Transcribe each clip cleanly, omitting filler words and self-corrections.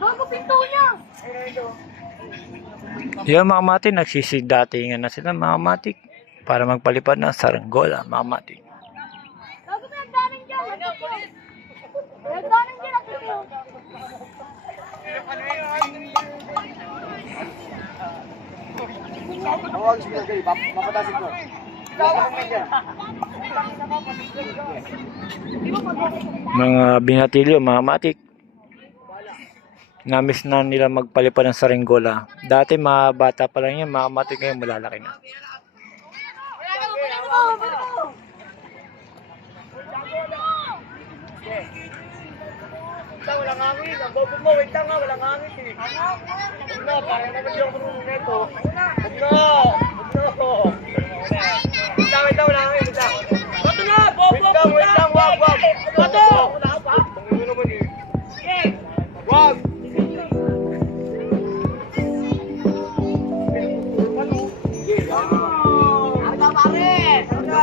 Bago pinto niya. Yung mga matik, nagsisidatingan na sila mga matik para magpalipad ng saranggola mga matik. Bago pinagdanan dyan. Pinagdanan dyan natin yun. Mga binatilyo mga matik, namiss na nila magpalipad ng saranggola. Dati mga bata pa lang yan mga matik, ngayon malalaki na. Walang hangin. Ang bobo mo, wait lang nga, walang hangin eh. Huwag na, parang naman yung marunong neto. Huwag na. Wait lang, walang hangin. Bato na, bobo! Wait lang, wag. Bato! Panginoon naman eh. Wag! Arga pare! Arga!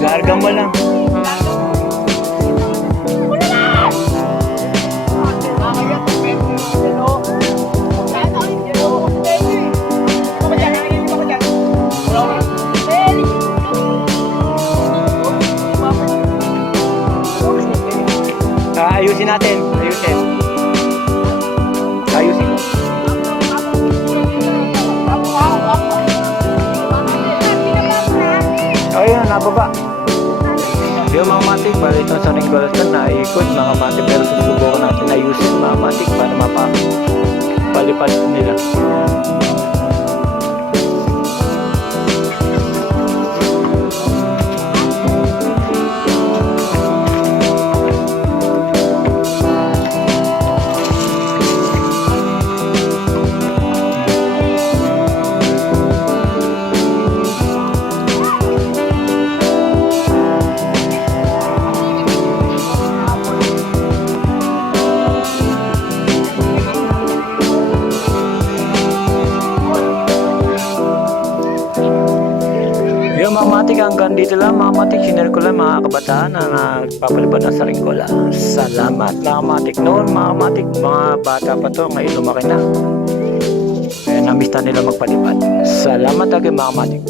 Larga mo lang. Ayusin natin. Ayusin mo. Ayun, nababa. Yung mga matik, balik na sa ringgolas na naikot mga matik, pero susubukan natin ayusin mga matik para mapapalipad nila. Yung mga matik, hanggang dito lang mga matik, sinare ko lang mga kabataan na nagpapalipad ng saranggola. Salamat mga matik. Noon mga matik, mga bata pa to, ngayon lumaki na. Kaya namiss na nila magpalipad. Salamat agad mga matik.